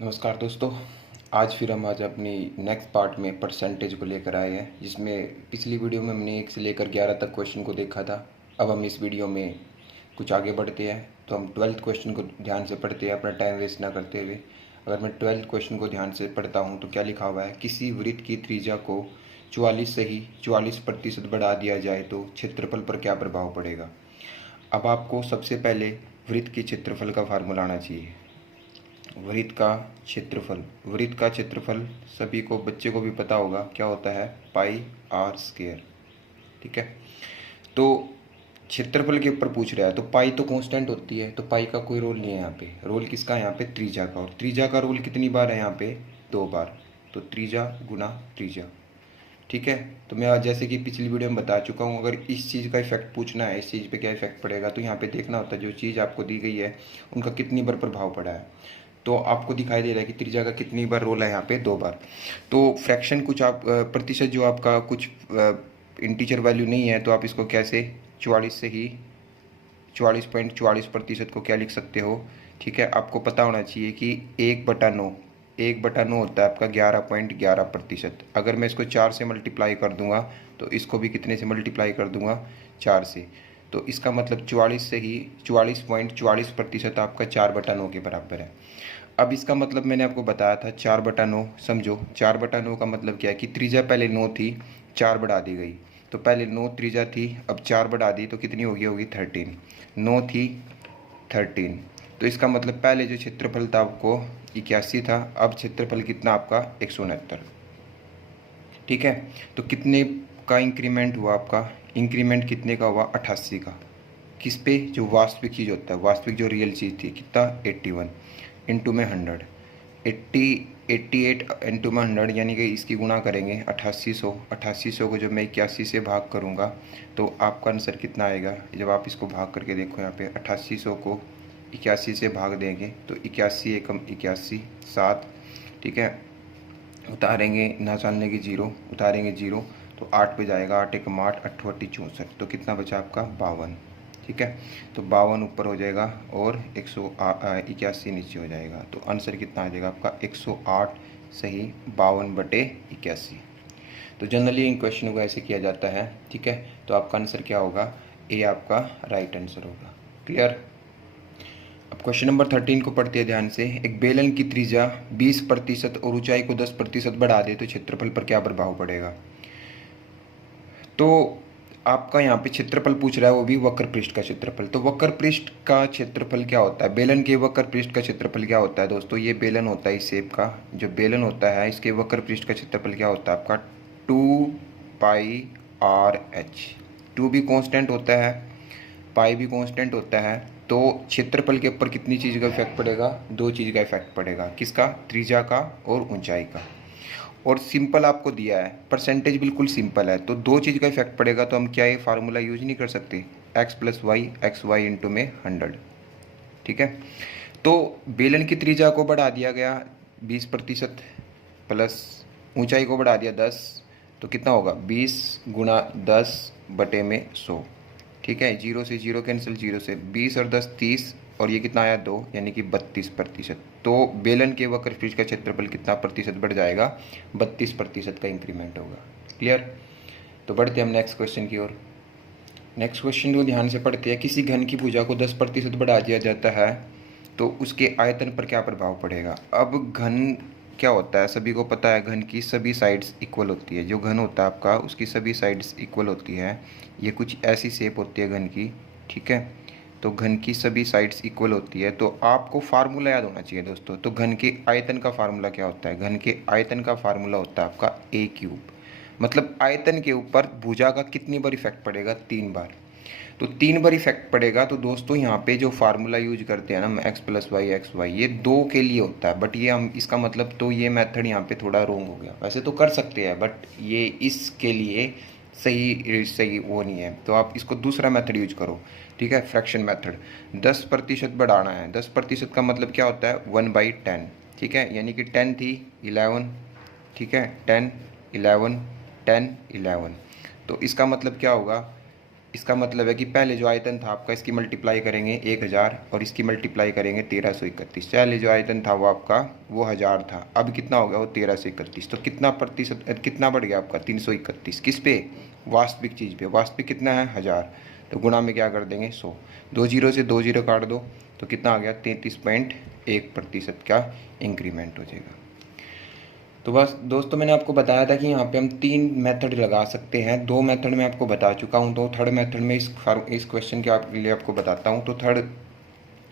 नमस्कार दोस्तों। आज अपनी नेक्स्ट पार्ट में परसेंटेज को लेकर आए हैं, जिसमें पिछली वीडियो में हमने 1 से लेकर 11 तक क्वेश्चन को देखा था। अब हम इस वीडियो में कुछ आगे बढ़ते हैं, तो हम 12th क्वेश्चन को ध्यान से पढ़ते हैं, अपना टाइम वेस्ट ना करते हुए। अगर मैं 12th क्वेश्चन को ध्यान से पढ़ता हूँ तो क्या लिखा हुआ है, किसी वृत्त की त्रिज्या को 44 से ही 44% बढ़ा दिया जाए तो क्षेत्रफल पर क्या प्रभाव पड़ेगा। अब आपको सबसे पहले वृत्त के क्षेत्रफल का फार्मूला आना चाहिए। वृत्त का क्षेत्रफल सभी को, बच्चे को भी पता होगा क्या होता है, पाई आर स्क्वायर। ठीक है, तो क्षेत्रफल के ऊपर पूछ रहा है तो पाई तो कांस्टेंट होती है, तो पाई का कोई रोल नहीं है यहाँ पे। रोल किसका है यहाँ पे, त्रिज्या का। और त्रिज्या का रोल कितनी बार है यहाँ पे, 2 बार। तो त्रिज्या गुना त्रिज्या। ठीक है, तो मैं आज जैसे कि पिछली वीडियो में बता चुका हूँ, अगर इस चीज़ का इफेक्ट पूछना है, इस चीज़ पे क्या इफेक्ट पड़ेगा, तो यहाँ पे देखना होता है जो चीज़ आपको दी गई है उनका कितनी बार प्रभाव पड़ा है। तो आपको दिखाई दे रहा है कि त्रिज्या का कितनी बार रोल है यहाँ पे, 2 बार। तो फ्रैक्शन कुछ आप प्रतिशत जो आपका कुछ इंटीजर वैल्यू नहीं है, तो आप इसको कैसे 44 से ही 44.44% को क्या लिख सकते हो। ठीक है, आपको पता होना चाहिए कि 1/9 होता है आपका 11.11%। अगर मैं इसको 4 से मल्टीप्लाई कर दूंगा तो इसको भी कितने से मल्टीप्लाई कर दूंगा, 4 से। तो इसका मतलब 44 से ही 44.44% आपका 4/9 के बराबर है। अब इसका मतलब मैंने आपको बताया था 4/9। समझो 4/9 का मतलब क्या है कि त्रिज्या पहले 9 थी, 4 बढ़ा दी गई। तो पहले 9 त्रिज्या थी, अब 4 बढ़ा दी तो कितनी होगी 13। 9 थी 13। तो इसका मतलब पहले जो क्षेत्रफल था आपको 81 था, अब क्षेत्रफल कितना आपका 169। ठीक है, तो कितने का इंक्रीमेंट हुआ आपका, इंक्रीमेंट कितने का हुआ, 88 का। किस पे, जो वास्तविक चीज़ होता है, वास्तविक जो रियल चीज़ थी, कितना 81 इंटू में 100, 88 इंटू में 100, यानी कि इसकी गुणा करेंगे 8800 को जब मैं 81 से भाग करूँगा तो आपका आंसर कितना आएगा। जब आप इसको भाग करके देखो यहाँ पे 8800 को 81 से भाग देंगे तो 81 एकम 81 7। ठीक है, उतारेंगे ना चालने की जीरो, उतारेंगे जीरो तो 8 पे जाएगा, 8 एकम 8, 8 64, तो कितना बचा आपका 52। ठीक है, तो 52 ऊपर हो जाएगा और 181 नीचे हो जाएगा। तो आंसर कितना आ जाएगा आपका 108 सही 52/81। तो जनरली इन क्वेश्चनों को ऐसे किया जाता है। ठीक है, तो आपका आंसर क्या होगा, ए आपका राइट आंसर होगा। क्लियर। अब क्वेश्चन नंबर 13 को पढ़ते हैं ध्यान से। एक बेलन की त्रिज्या 20% और ऊंचाई को 10% बढ़ा दे तो क्षेत्रफल पर क्या प्रभाव पड़ेगा। तो आपका यहाँ पे क्षेत्रफल पूछ रहा है, वो भी वक्र पृष्ठ का क्षेत्रफल। तो वक्र पृष्ठ का क्षेत्रफल क्या होता है, बेलन के वक्र पृष्ठ का क्षेत्रफल क्या होता है दोस्तों। ये बेलन होता है इस शेप का, जो बेलन होता है इसके वक्र पृष्ठ का क्षेत्रफल क्या होता है आपका 2πr/h। 2 भी कांस्टेंट होता है, पाई भी कांस्टेंट होता है। तो क्षेत्रफल के ऊपर कितनी चीज़ का इफेक्ट पड़ेगा, 2 चीज़ का इफेक्ट पड़ेगा। किसका, त्रिज्या का और ऊंचाई का। और सिंपल आपको दिया है, परसेंटेज बिल्कुल सिंपल है, तो 2 चीज़ का इफेक्ट पड़ेगा। तो हम क्या ये फार्मूला यूज नहीं कर सकते, x+y इंटू में 100। ठीक है, तो बेलन की त्रिज्या को बढ़ा दिया गया 20% प्लस ऊंचाई को बढ़ा दिया 10, तो कितना होगा 20 गुणा 10/100। ठीक है, 0 से 0 कैंसिल, 0 से 20 और 10 30, और ये कितना आया 2, यानी कि 32%। तो बेलन के वक्र पृष्ठ का क्षेत्रफल कितना प्रतिशत बढ़ जाएगा, 32% का इंक्रीमेंट होगा। क्लियर। तो बढ़ते हम नेक्स्ट क्वेश्चन की ओर। नेक्स्ट क्वेश्चन को ध्यान से पढ़ते हैं। किसी घन की भुजा को 10% बढ़ा दिया जाता है तो उसके आयतन पर क्या प्रभाव पड़ेगा। अब घन क्या होता है, सभी को पता है, घन की सभी साइड्स इक्वल होती है। जो घन होता है आपका उसकी सभी साइड्स इक्वल होती है। ये कुछ ऐसी शेप होती है घन की। ठीक है, तो घन की सभी साइड्स इक्वल होती है। तो आपको फार्मूला याद होना चाहिए दोस्तों। तो घन के आयतन का फार्मूला क्या होता है, घन के आयतन का फार्मूला होता है आपका a³। मतलब आयतन के ऊपर भुजा का कितनी बार इफेक्ट पड़ेगा, 3 बार। तो 3 बार इफेक्ट पड़ेगा। तो दोस्तों यहाँ पे जो फार्मूला यूज करते हैं ना, x+y ये 2 के लिए होता है, बट ये हम इसका मतलब, तो ये मेथड यहाँ पे थोड़ा रॉन्ग हो गया। वैसे तो कर सकते हैं बट ये इसके लिए सही वो नहीं है। तो आप इसको दूसरा मेथड यूज करो। ठीक है, फ्रैक्शन मेथड। 10% बढ़ाना है, 10% का मतलब क्या होता है 1/10। ठीक है, यानी कि 10 थी 11। ठीक है, 10 11 10 11। तो इसका मतलब क्या होगा इसका मतलब है कि पहले जो आयतन था आपका, इसकी मल्टीप्लाई करेंगे 1000 और इसकी मल्टीप्लाई करेंगे 1331। पहले जो आयतन था वो आपका वो 1000 था, अब कितना हो गया वो 1331। तो कितना प्रतिशत कितना बढ़ गया आपका 331। किस पे? वास्तविक चीज़ पे। वास्तविक कितना है 1000, तो गुणा में क्या कर देंगे 100। 2 जीरो से 2 जीरो काट दो तो कितना आ गया 33.1% का इंक्रीमेंट हो जाएगा। तो बस दोस्तों मैंने आपको बताया था कि यहाँ पे हम 3 मेथड लगा सकते हैं। 2 मेथड मैं आपको बता चुका हूँ, तो थर्ड मेथड में इस क्वेश्चन के लिए आपको बताता हूँ। तो थर्ड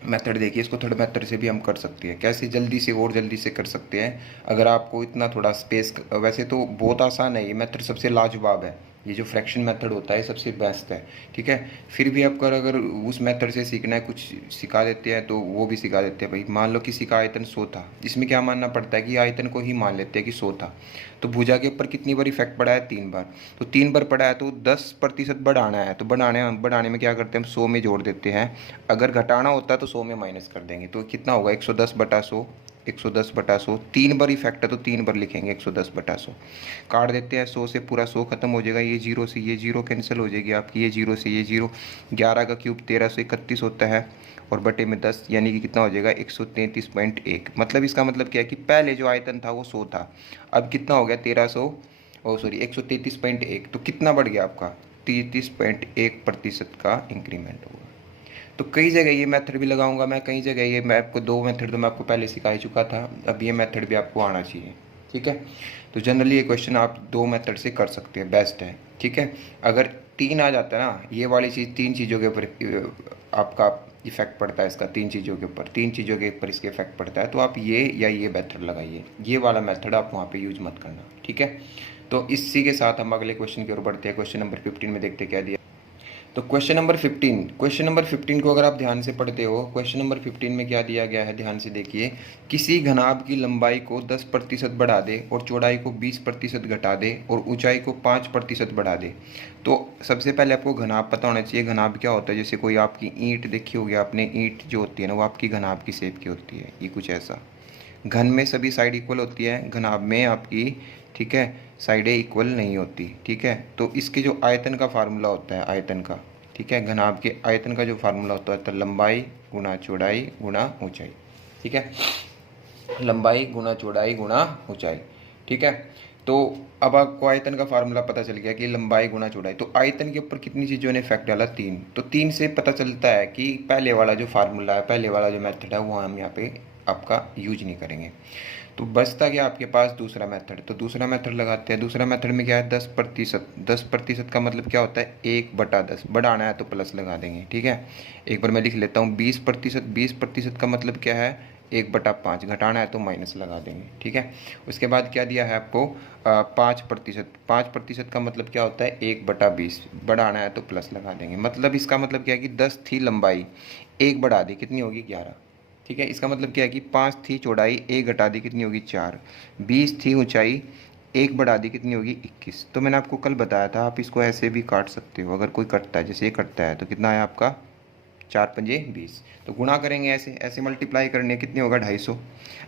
मेथड देखिए, इसको थर्ड मेथड से भी हम कर सकते हैं। कैसे? जल्दी से और जल्दी से कर सकते हैं अगर आपको इतना थोड़ा स्पेस। वैसे तो बहुत आसान है ये मेथड, सबसे लाजवाब है। ये जो फ्रैक्शन मेथड होता है सबसे बेस्ट है, ठीक है। फिर भी आपको अगर उस मेथड से सीखना है, कुछ सिखा देते हैं तो वो भी सिखा देते हैं भाई। मान लो किसी का आयतन 100 था, इसमें क्या मानना पड़ता है कि आयतन को ही मान लेते हैं कि 100 था। तो भुजा के ऊपर कितनी बार इफेक्ट पड़ा है? 3 बार। तो 3 बार पड़ा है तो 10% बढ़ाना है, तो बढ़ाने में क्या करते हैं हम 100 में जोड़ देते हैं। अगर घटाना होता है तो 100 में माइनस कर देंगे, तो कितना होगा 110/100। 110/100 3 बार इफेक्ट है तो 3 बार लिखेंगे 110/100। काट देते हैं 100 से पूरा 100 खत्म हो जाएगा। ये जीरो से ये जीरो कैंसिल हो जाएगी आपकी, ये जीरो से ये जीरो। 11 का क्यूब 1331 होता है और बटे में 10, यानी कि कितना हो जाएगा 133.1। मतलब इसका मतलब क्या है कि पहले जो आयतन था वो 100 था, अब कितना हो गया 133.1। तो कितना बढ़ गया आपका 33.1% का इंक्रीमेंट होगा। तो कई जगह ये मेथड भी लगाऊंगा मैं, कई जगह ये मैं आपको 2 मेथड तो मैं आपको पहले सिखा ही चुका था, अब ये मेथड भी आपको आना चाहिए, ठीक है। तो जनरली ये क्वेश्चन आप 2 मेथड से कर सकते हैं, बेस्ट है, ठीक है। अगर 3 आ जाता है ना, ये वाली चीज़ 3 चीज़ों के ऊपर आपका इफेक्ट पड़ता है इसका, 3 चीज़ों के ऊपर, 3 चीज़ों के ऊपर इसके इफेक्ट पड़ता है, तो आप ये या ये मेथड लगाइए। ये वाला मेथड आप वहाँ पे यूज मत करना, ठीक है। तो इसी के साथ हम अगले क्वेश्चन की ओर बढ़ते हैं। क्वेश्चन नंबर 15 में देखते क्या दिया। तो क्वेश्चन नंबर 15 को अगर आप ध्यान से पढ़ते हो, क्वेश्चन नंबर 15 में क्या दिया गया है, ध्यान से देखिए। किसी घनाभ की लंबाई को 10% बढ़ा दे और चौड़ाई को 20% घटा दे और ऊंचाई को 5% बढ़ा दे। तो सबसे पहले आपको घनाभ पता होना चाहिए। घनाभ क्या होता है? जैसे कोई आपकी ईंट देखी होगी आपने, ईंट जो होती है ना वो आपकी घनाभ की शेप की होती है, ये कुछ ऐसा। घन में सभी साइड इक्वल होती है, घनाभ में आपकी, ठीक है, साइडें इक्वल नहीं होती, ठीक है। तो इसके जो आयतन का फार्मूला होता है, आयतन का, ठीक है, घनाभ के आयतन का जो फार्मूला होता है तो लंबाई गुणा चौड़ाई गुणा ऊंचाई, ठीक है। लंबाई गुणा चौड़ाई गुणा ऊंचाई, ठीक है। तो अब आपको आयतन का फार्मूला पता चल गया कि लंबाई गुणा चौड़ाई। तो आयतन के ऊपर कितनी चीज़ों ने इफेक्ट डाला? 3। तो 3 से पता चलता है कि पहले वाला जो फार्मूला है, पहले वाला जो मेथड है वो हम यहाँ पे आपका यूज नहीं करेंगे। तो बचता गया आपके पास दूसरा मेथड। तो दूसरा मेथड लगाते हैं। दूसरा मेथड में क्या है 10%। 10% का मतलब क्या होता है 1/10। बढ़ाना है तो प्लस लगा देंगे, ठीक है। एक बार मैं लिख लेता हूँ 20%। 20% का मतलब क्या है 1/5। घटाना है तो माइनस लगा देंगे, ठीक है। उसके बाद क्या दिया है आपको 5%। 5% का मतलब क्या होता है 1/20। बढ़ाना है तो प्लस लगा देंगे। मतलब इसका मतलब क्या है कि 10 थी लंबाई, 1 बढ़ा दी, कितनी होगी 11, ठीक है। इसका मतलब क्या है कि 5 थी चौड़ाई, 1 घटा दी, कितनी होगी 4। 20 थी ऊंचाई, 1 बढ़ा दी, कितनी होगी 21। तो मैंने आपको कल बताया था आप इसको ऐसे भी काट सकते हो। अगर कोई कटता है, जैसे ये कटता है तो कितना है आपका 4 पंजे 20। तो गुणा करेंगे ऐसे, ऐसे मल्टीप्लाई करने कितने होगा 250।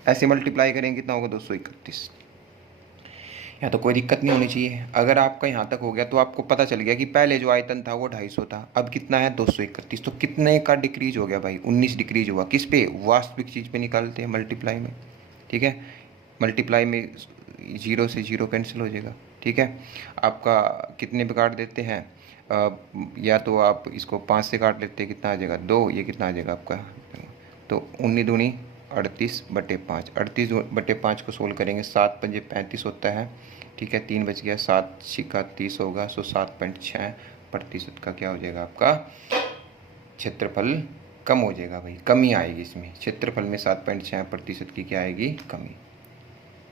ऐसे मल्टीप्लाई करेंगे कितना होगा 231। यहाँ तो कोई दिक्कत नहीं होनी चाहिए। अगर आपका यहाँ तक हो गया तो आपको पता चल गया कि पहले जो आयतन था वो 250 था, अब कितना है 231। तो कितने का डिक्रीज हो गया भाई 19 डिक्रीज हुआ। किस पे? वास्तविक चीज़ पे निकालते हैं मल्टीप्लाई में, ठीक है। मल्टीप्लाई में 0 से 0 कैंसिल हो जाएगा, ठीक है। आपका कितने पे काट देते हैं या तो आप इसको 5 से काट लेते हैं, कितना आ जाएगा 2, ये कितना आ जाएगा आपका, तो 19 दूनी 38/5। 38/5 को सोल्व करेंगे, 7 पंजे 35 होता है, ठीक है। 3 बच गया, 7 छिक्का 30 होगा। 7.6% का क्या हो जाएगा आपका क्षेत्रफल कम हो जाएगा भाई, कमी आएगी इसमें। क्षेत्रफल में 7.6% की क्या आएगी कमी।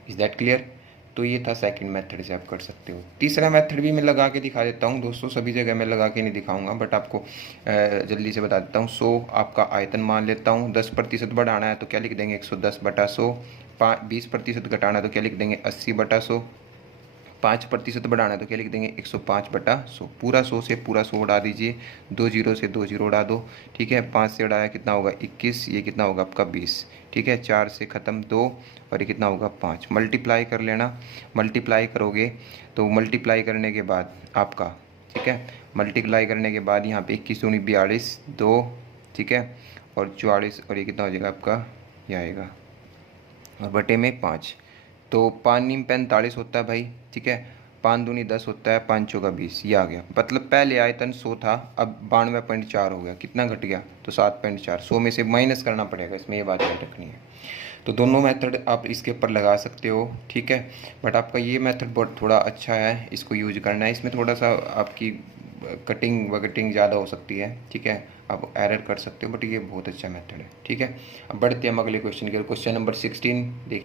Is that clear? तो ये था सेकंड मेथड से आप कर सकते हो। तीसरा मेथड भी मैं लगा के दिखा देता हूँ दोस्तों, सभी जगह मैं लगा के नहीं दिखाऊंगा बट आपको जल्दी से बता देता हूँ। 100 आपका आयतन मान लेता हूँ, 10% बढ़ाना है तो क्या लिख देंगे 110/100। 20% घटाना है तो क्या लिख देंगे 80/100। 5% बढ़ाना है तो क्या लिख देंगे 105/100। पूरा 100 से पूरा 100 उड़ा दीजिए, 2 जीरो से 2 जीरो उड़ा दो, ठीक है। 5 से उड़ाया कितना होगा 21, ये कितना होगा आपका 20, ठीक है। 4 से ख़त्म 2 और ये कितना होगा 5। मल्टीप्लाई कर लेना, मल्टीप्लाई करोगे तो मल्टीप्लाई करने के बाद आपका ठीक है। मल्टीप्लाई करने के बाद यहाँ पे 21 दूनी 42 2, ठीक है, और 44, और ये कितना हो जाएगा आपका, ये आएगा, और बटे में 5। तो 5 नीम 45 होता है भाई, ठीक है, 5 दूनी 10 होता है, 5 चौका 20, ये आ गया। मतलब पहले आयतन 100 था, अब 92.4 हो गया, कितना घट गया, तो 7.4। 100 में से माइनस करना पड़ेगा इसमें, ये बात याद रखनी है। तो दोनों मेथड आप इसके ऊपर लगा सकते हो, ठीक है, बट आपका ये मेथड बहुत थोड़ा अच्छा है, इसको यूज करना है। इसमें थोड़ा सा आपकी कटिंग वगटिंग ज़्यादा हो सकती है, ठीक है, आप एरर कर सकते हो, बट ये बहुत अच्छा मेथड है, ठीक है। अब बढ़ते हैं हम अगले क्वेश्चन की। क्वेश्चन नंबर 16 देख,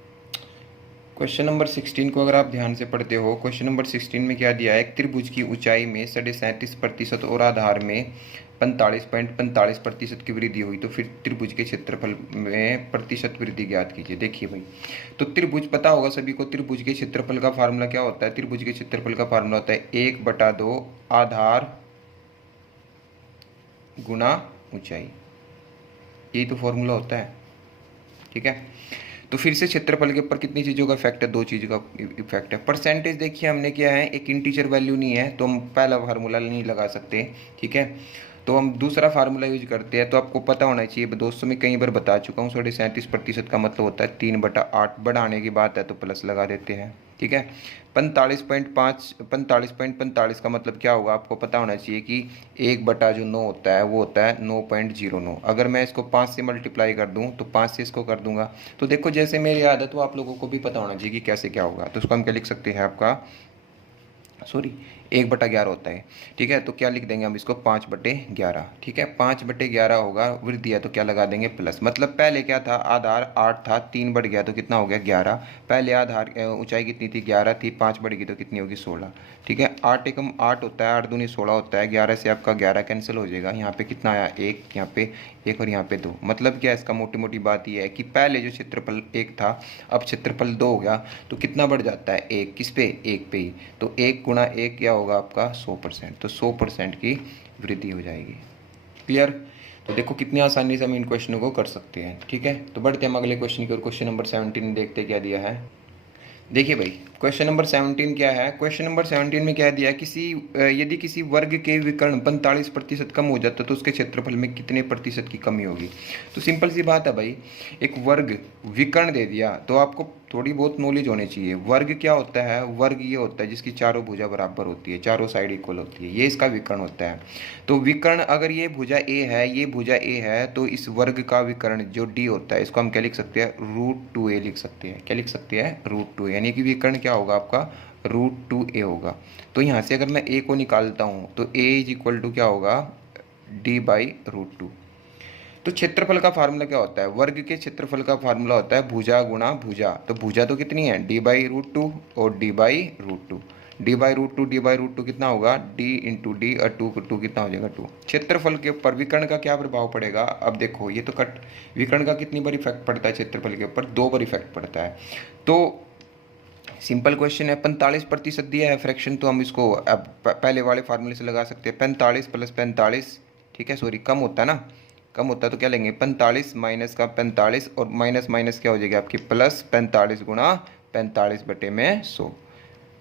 क्वेश्चन नंबर 16 को अगर आप ध्यान से पढ़ते हो, क्वेश्चन नंबर 16 में क्या दिया है, एक त्रिभुज की ऊंचाई में 37.5% और आधार में 45.45% की वृद्धि हुई, तो फिर त्रिभुज के क्षेत्रफल में प्रतिशत वृद्धि ज्ञात कीजिए। देखिए भाई, तो त्रिभुज पता होगा सभी को, त्रिभुज के क्षेत्रफल का फार्मूला क्या होता है, त्रिभुज के क्षेत्रफल का फार्मूला होता है 1/2 आधार गुना ऊंचाई, यही तो फॉर्मूला होता है, ठीक है। तो फिर से क्षेत्रफल के ऊपर कितनी चीज़ों का इफेक्ट है, 2 चीज़ का इफेक्ट है। परसेंटेज देखिए हमने क्या है, एक इंटीजर वैल्यू नहीं है, तो हम पहला फार्मूला नहीं लगा सकते, ठीक है, तो हम दूसरा फार्मूला यूज करते हैं। तो आपको पता होना चाहिए, दोस्तों मैं कई बार बता चुका हूँ, 37% का मतलब होता है 3/8, बढ़ाने की बात है तो प्लस लगा देते हैं, ठीक है। 45.45 का मतलब क्या होगा, आपको पता होना चाहिए कि 1/9 होता है, वो होता है 9.09। अगर मैं इसको 5 से मल्टीप्लाई कर दूं तो 5 से इसको कर दूंगा, तो देखो जैसे मेरी आदत, वो आप लोगों को भी पता होना चाहिए कि कैसे क्या होगा। तो उसको हम क्या लिख सकते हैं, आपका सॉरी 1/11 होता है, ठीक है, तो क्या लिख देंगे हम इसको 5/11, ठीक है, 5/11 होगा, वृद्धि है तो क्या लगा देंगे, प्लस। मतलब पहले क्या था, आधार 8 था, 3 बढ़ गया तो कितना हो गया 11, पहले आधार ऊंचाई कितनी थी 11 थी, 5 बढ़ गई तो कितनी होगी 16, ठीक है। 8 एकम 8 होता है, 8 दूनी 16 होता है, 11 से आपका 11 कैंसिल हो जाएगा, यहाँ पे कितना आया 1, यहाँ पे 1 और यहाँ पे 2। मतलब क्या, इसका मोटी मोटी बात यह है कि पहले जो क्षेत्रफल 1 था, अब क्षेत्रफल 2 हो गया, तो कितना बढ़ जाता है 1, किस पे, 1 पे ही, तो 1 गुणा 1 क्या होगा आपका 100%, तो 100% की वृद्धि हो जाएगी। क्लियर। तो देखो कितनी आसानी से हम इन क्वेश्चनों को कर सकते हैं, ठीक है। तो बढ़ते हैं हम अगले क्वेश्चन की ओर। क्वेश्चन नंबर 17 देखते क्या दिया है। देखिए भाई, क्वेश्चन नंबर 17 क्या है, क्वेश्चन नंबर 17 में क्या दिया है, यदि किसी वर्ग के विकर्ण 45% कम हो जाता तो उसके क्षेत्रफल में कितने प्रतिशत की कमी होगी। तो सिंपल सी बात है भाई, एक वर्ग विकर्ण दे दिया तो आपको थोड़ी बहुत नॉलेज होनी चाहिए। वर्ग क्या होता है, वर्ग ये होता है जिसकी चारों भुजा बराबर होती है, चारों साइड इक्वल होती है, ये इसका विकर्ण होता है। तो विकर्ण अगर ये भुजा ए है, ये भुजा ए है, तो इस वर्ग का विकर्ण जो डी होता है, इसको हम क्या लिख सकते हैं, √2a लिख सकते हैं। क्या लिख सकते हैं, √2a, यानी कि विकर्ण क्या होगा आपका, √2a होगा। तो यहाँ से अगर मैं a को निकालता हूँ तो a = क्या होगा, d/√2। तो क्षेत्रफल का फार्मूला क्या होता है, वर्ग के क्षेत्रफल का फार्मूला होता है भुजा गुणा भुजा। तो भुजा तो कितनी है, d/√2 और d/√2, d/√2 कितना होगा, d × d, और 2 कितना हो जाएगा 2। क्षेत्रफल के ऊपर विकर्ण का क्या प्रभाव पड़ेगा, अब देखो ये तो कट, विकर्ण का कितनी बार इफेक्ट पड़ता है क्षेत्रफल के ऊपर, 2 बार इफेक्ट पड़ता है। तो सिंपल क्वेश्चन है, 45% दिया है फ्रैक्शन, तो हम इसको अब पहले वाले फार्मूले से लगा सकते हैं, 45 + 45, ठीक है, सॉरी कम होता है ना, कम होता है तो क्या लेंगे 45 माइनस का 45, और माइनस माइनस क्या हो जाएगी आपकी प्लस 45 गुणा 45/100।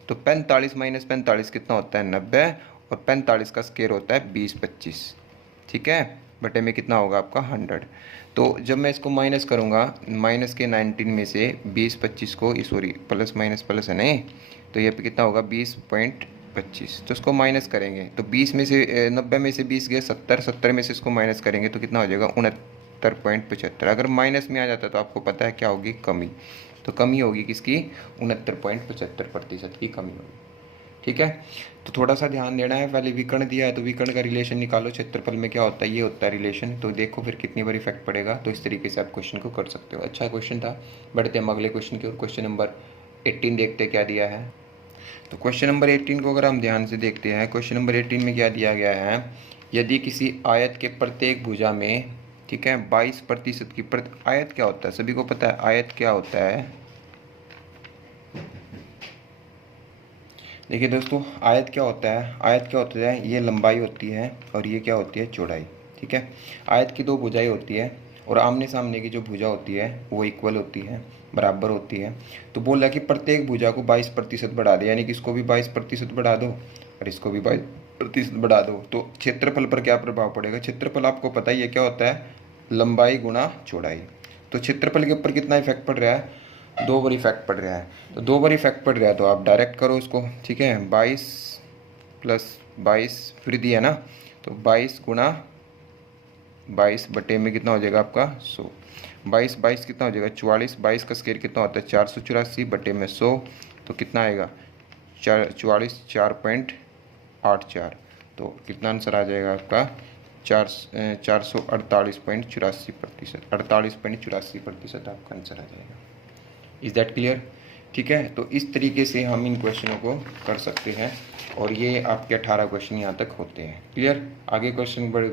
तो 45 - 45 कितना होता है 90, और 45 का स्क्वायर होता है 20/25, ठीक है, बटे में कितना होगा आपका 100। तो जब मैं इसको माइनस करूँगा, माइनस के 19 में से 20/25 को, सॉरी प्लस माइनस प्लस है नहीं, तो ये पे कितना होगा 20.25, तो इसको माइनस करेंगे तो 20 में से 90 में से 20 गए 70, 70 में से इसको माइनस करेंगे तो कितना हो जाएगा 69.75। अगर माइनस में आ जाता है तो आपको पता है क्या होगी, कमी। तो कमी होगी किसकी, 69.75% की कमी होगी, ठीक है। तो थोड़ा सा ध्यान देना है, पहले विकर्ण दिया है तो विकर्ण का रिलेशन निकालो, क्षेत्रफल में क्या होता है, ये होता है रिलेशन। तो देखो फिर कितनी बार इफेक्ट पड़ेगा, तो इस तरीके से आप क्वेश्चन को कर सकते हो। अच्छा क्वेश्चन था। बढ़ते हम अगले क्वेश्चन की ओर। क्वेश्चन नंबर 18 देखते क्या दिया है। तो क्वेश्चन नंबर 18 को अगर हम ध्यान से देखते हैं, क्वेश्चन नंबर 18 में क्या दिया गया है, यदि किसी आयत के प्रत्येक भुजा में, ठीक है, 22% की आयत क्या होता है, सभी को पता है आयत क्या होता है। देखिए दोस्तों, आयत क्या होता है, आयत क्या होता है, ये लंबाई होती है और ये क्या होती है, चौड़ाई, ठीक है। आयत की 2 भुजाएं होती है और आमने सामने की जो भुजा होती है वो इक्वल होती है, बराबर होती है। तो बोला कि प्रत्येक भुजा को 22% बढ़ा दे, यानी कि इसको भी 22% बढ़ा दो और इसको भी प्रतिशत बढ़ा दो तो क्षेत्रफल पर क्या प्रभाव पड़ेगा। क्षेत्रफल आपको पता ही है क्या होता है, लंबाई गुणा चौड़ाई। तो क्षेत्रफल के ऊपर कितना इफेक्ट पड़ रहा है, 2 बार इफेक्ट पड़ रहा है। तो 2 बार इफेक्ट पड़ रहा है तो आप डायरेक्ट करो उसको, ठीक है। 22 + 22 फिर दिया ना, तो 22 गुणा 22 बटे में कितना हो जाएगा आपका 100। 22 22 कितना हो जाएगा 44। 22 का स्क्वायर कितना होता है 484 बटे में 100, तो कितना आएगा 44 4.84। तो कितना आंसर आ जाएगा आपका 448.84%। 48.84% आपका आंसर आ जाएगा। Is that clear. ठीक है, तो इस तरीके से हम इन क्वेश्चनों को कर सकते हैं और ये आपके 18 क्वेश्चन यहाँ तक होते हैं। क्लियर। आगे क्वेश्चन बढ़